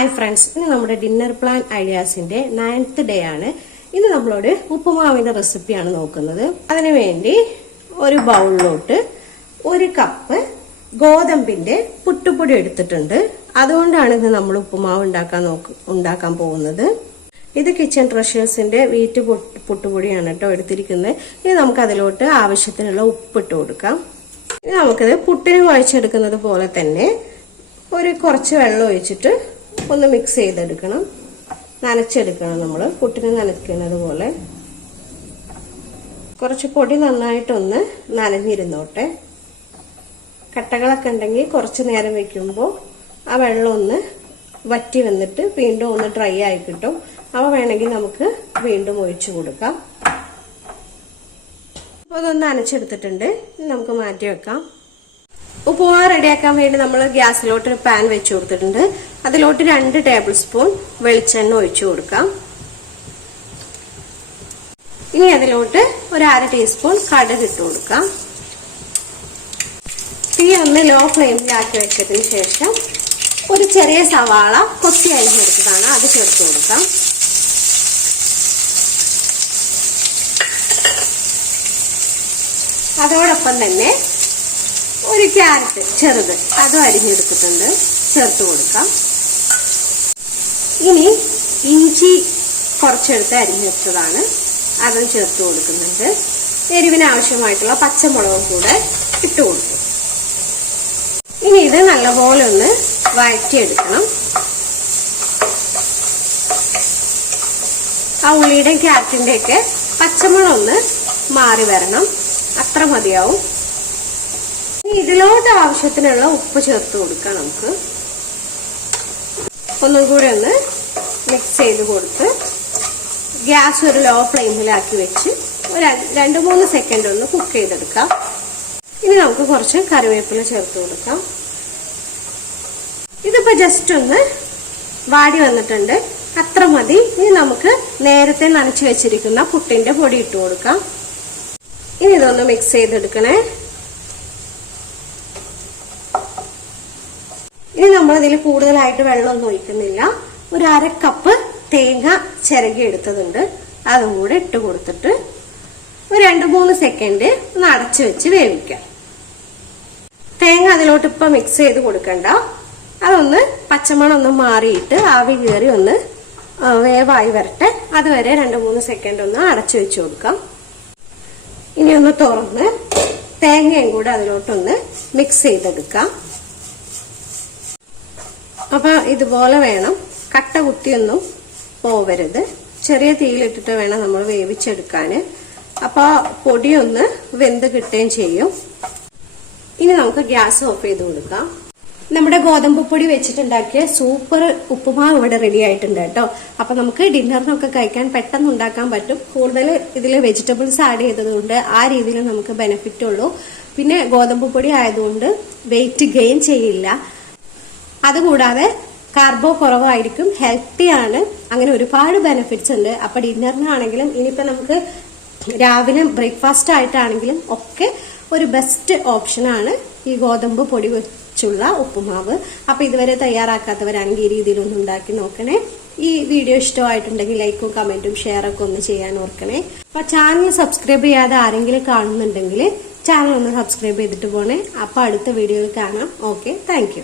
Hi friends ഇന്ന് നമ്മുടെ dinner plan ഐഡിയാസിന്റെ നയൻത്ത് ഡേ ആണ്. ഇന്ന് നമ്മളോട് ഉപ്പുമാവിന്റെ റെസിപ്പിയാണ് നോക്കുന്നത്. അതിനുവേണ്ടി ഒരു ബൗളിലോട്ട് ഒരു കപ്പ് ഗോതമ്പിന്റെ പുട്ടുപൊടി എടുത്തിട്ടുണ്ട്. അതുകൊണ്ടാണ് ഇന്ന് നമ്മൾ ഉപ്പുമാവ് ഉണ്ടാക്കാൻ നോക്ക് ഉണ്ടാക്കാൻ പോകുന്നത്. ഇത് കിച്ചൺ ട്രഷേഴ്സിന്റെ വീറ്റ് പൊട്ട് പുട്ടുപൊടിയാണ് കേട്ടോ എടുത്തിരിക്കുന്നത്. ഇനി നമുക്ക് അതിലോട്ട് ആവശ്യത്തിനുള്ള ഉപ്പിട്ട് കൊടുക്കാം. ഇനി നമുക്കിത് പുട്ടിന് കുഴച്ചെടുക്കുന്നത് പോലെ തന്നെ ഒരു കുറച്ച് വെള്ളം ഒഴിച്ചിട്ട് ഒന്ന് മിക്സ് ചെയ്തെടുക്കണം. നനച്ചെടുക്കണം നമ്മൾ പുട്ടിന് നനയ്ക്കുന്നത് പോലെ. കുറച്ച് പൊടി നന്നായിട്ടൊന്ന് നനഞ്ഞിരുന്നോട്ടെ. കട്ടകളൊക്കെ ഉണ്ടെങ്കിൽ കുറച്ച് നേരം വെക്കുമ്പോൾ ആ വെള്ളം ഒന്ന് വറ്റി വന്നിട്ട് വീണ്ടും ഒന്ന് ഡ്രൈ ആയി കിട്ടും. അവ വേണമെങ്കിൽ നമുക്ക് വീണ്ടും ഒഴിച്ചു കൊടുക്കാം. അപ്പോൾ അതൊന്ന് നനച്ചെടുത്തിട്ടുണ്ട്. നമുക്ക് മാറ്റി വെക്കാം. ഉപ്പുമാവ് റെഡിയാക്കാൻ വേണ്ടി നമ്മൾ ഗ്യാസിലോട്ട് പാൻ വെച്ച് കൊടുത്തിട്ടുണ്ട്. അതിലോട്ട് രണ്ട് ടേബിൾ സ്പൂൺ വെളിച്ചെണ്ണ ഒഴിച്ചു കൊടുക്കാം. ഇനി അതിലോട്ട് ഒരു അര ടീസ്പൂൺ കടുക് ഇട്ട് കൊടുക്കാം. തീ ഒന്ന് ലോ ഫ്ലെയിമിലാക്കി വെച്ചതിന് ശേഷം ഒരു ചെറിയ സവാള കൊത്തി അരിഞ്ഞെടുത്തതാണ് അത് ചേർത്ത് കൊടുക്കാം. അതോടൊപ്പം തന്നെ ഒരു ക്യാരറ്റ് ചെറുത് അതും അരിഞ്ഞെടുത്തിട്ടുണ്ട്. ചേർത്ത് കൊടുക്കാം. ഇനി ഇഞ്ചി കുറച്ചെടുത്ത് അരിഞ്ഞെടുത്തതാണ് അതും ചേർത്ത് കൊടുക്കുന്നുണ്ട്. എരിവിന് ആവശ്യമായിട്ടുള്ള പച്ചമുളകും കൂടെ ഇട്ട് കൊടുക്കും. ഇനി ഇത് നല്ലപോലെ ഒന്ന് വഴറ്റിയെടുക്കണം. ആ ഉള്ളിയുടെയും ക്യാരറ്റിന്റെയൊക്കെ പച്ചമുളക് ഒന്ന് മാറി വരണം. അത്ര മതിയാവും. ഇനി ഇതിലോട്ട് ആവശ്യത്തിനുള്ള ഉപ്പ് ചേർത്ത് കൊടുക്കാം നമുക്ക്. ഒന്നും കൂടി ഒന്ന് മിക്സ് ചെയ്ത് കൊടുത്ത് ഗ്യാസ് ഒരു ലോ ഫ്ലെയിമിലാക്കി വെച്ച് ഒരു രണ്ട് മൂന്ന് സെക്കൻഡ് ഒന്ന് കുക്ക് ചെയ്തെടുക്കാം. ഇനി നമുക്ക് കുറച്ച് കറിവേപ്പില ചേർത്ത് കൊടുക്കാം. ഇതിപ്പോ ജസ്റ്റ് ഒന്ന് വാടി വന്നിട്ടുണ്ട്. അത്ര മതി. ഇനി നമുക്ക് നേരത്തെ നനച്ചു വെച്ചിരിക്കുന്ന പുട്ടിന്റെ പൊടി ഇട്ട് കൊടുക്കാം. ഇനി ഇതൊന്ന് മിക്സ് ചെയ്തെടുക്കണേ. ഇനി നമ്മൾ ഇതിൽ കൂടുതലായിട്ട് വെള്ളമൊന്നും ഒഴിക്കുന്നില്ല. ഒരു അര കപ്പ് തേങ്ങ ചിരകി എടുത്തതുണ്ട്. അതും കൂടെ ഇട്ട് കൊടുത്തിട്ട് ഒരു രണ്ട് മൂന്ന് സെക്കൻഡ് ഒന്ന് അടച്ചു വെച്ച് വേവിക്കാം തേങ്ങ അതിലോട്ട് ഇപ്പൊ മിക്സ് ചെയ്ത് കൊടുക്കണ്ട. അതൊന്ന് പച്ചമണം ഒന്ന് മാറിയിട്ട് ആവി കയറി ഒന്ന് വേവായി വരട്ടെ. അതുവരെ രണ്ട് മൂന്ന് സെക്കൻഡ് ഒന്ന് അടച്ചു വെച്ച് കൊടുക്കാം. ഇനി ഒന്ന് തുറന്ന് തേങ്ങയും കൂടെ അതിലോട്ടൊന്ന് മിക്സ് ചെയ്തെടുക്കാം. അപ്പൊ ഇതുപോലെ വേണം. കട്ട കുത്തിയൊന്നും പോവരുത്. ചെറിയ തീയിലിട്ടിട്ട് വേണം നമ്മൾ വേവിച്ചെടുക്കാൻ അപ്പൊ പൊടിയൊന്ന് വെന്ത് കിട്ടുകയും ചെയ്യും. ഇനി നമുക്ക് ഗ്യാസ് ഓഫ് ചെയ്ത് കൊടുക്കാം. നമ്മുടെ ഗോതമ്പ് പൊടി വെച്ചിട്ടുണ്ടാക്കിയ സൂപ്പർ ഉപ്പുമാവ് ഇവിടെ റെഡി ആയിട്ടുണ്ട് കേട്ടോ. അപ്പൊ നമുക്ക് ഡിന്നറിനൊക്കെ കഴിക്കാൻ പെട്ടെന്ന് ഉണ്ടാക്കാൻ പറ്റും. കൂടുതൽ ഇതിൽ വെജിറ്റബിൾസ് ആഡ് ചെയ്തതുകൊണ്ട് ആ രീതിയിൽ നമുക്ക് ബെനിഫിറ്റ് ഉള്ളൂ. പിന്നെ ഗോതമ്പ് പൊടി ആയതുകൊണ്ട് വെയിറ്റ് ഗെയിൻ ചെയ്യില്ല. അതുകൂടാതെ കാർബോ കുറവായിരിക്കും ഹെൽത്തി ആണ്. അങ്ങനെ ഒരുപാട് ബെനിഫിറ്റ്സ് ഉണ്ട്. അപ്പൊ ഡിന്നറിനാണെങ്കിലും ഇനിയിപ്പോ നമുക്ക് രാവിലെ ബ്രേക്ക്ഫാസ്റ്റ് ആയിട്ടാണെങ്കിലും ഒക്കെ ഒരു ബെസ്റ്റ് ഓപ്ഷനാണ് ഈ ഗോതമ്പ് പൊടി വെച്ചുള്ള ഉപ്പുമാവ്. അപ്പൊ ഇതുവരെ തയ്യാറാക്കാത്തവരാണെങ്കിൽ ഈ രീതിയിലൊന്ന് ഉണ്ടാക്കി നോക്കണേ. ഈ വീഡിയോ ഇഷ്ടമായിട്ടുണ്ടെങ്കിൽ ലൈക്കും കമന്റും ഷെയറൊക്കെ ഒന്ന് ചെയ്യാൻ ഓർക്കണേ. അപ്പൊ ചാനൽ സബ്സ്ക്രൈബ് ചെയ്യാതെ ആരെങ്കിലും കാണുന്നുണ്ടെങ്കിൽ ചാനൽ ഒന്ന് സബ്സ്ക്രൈബ് ചെയ്തിട്ട് പോണേ. അപ്പൊ അടുത്ത വീഡിയോയിൽ കാണാം. Okay thank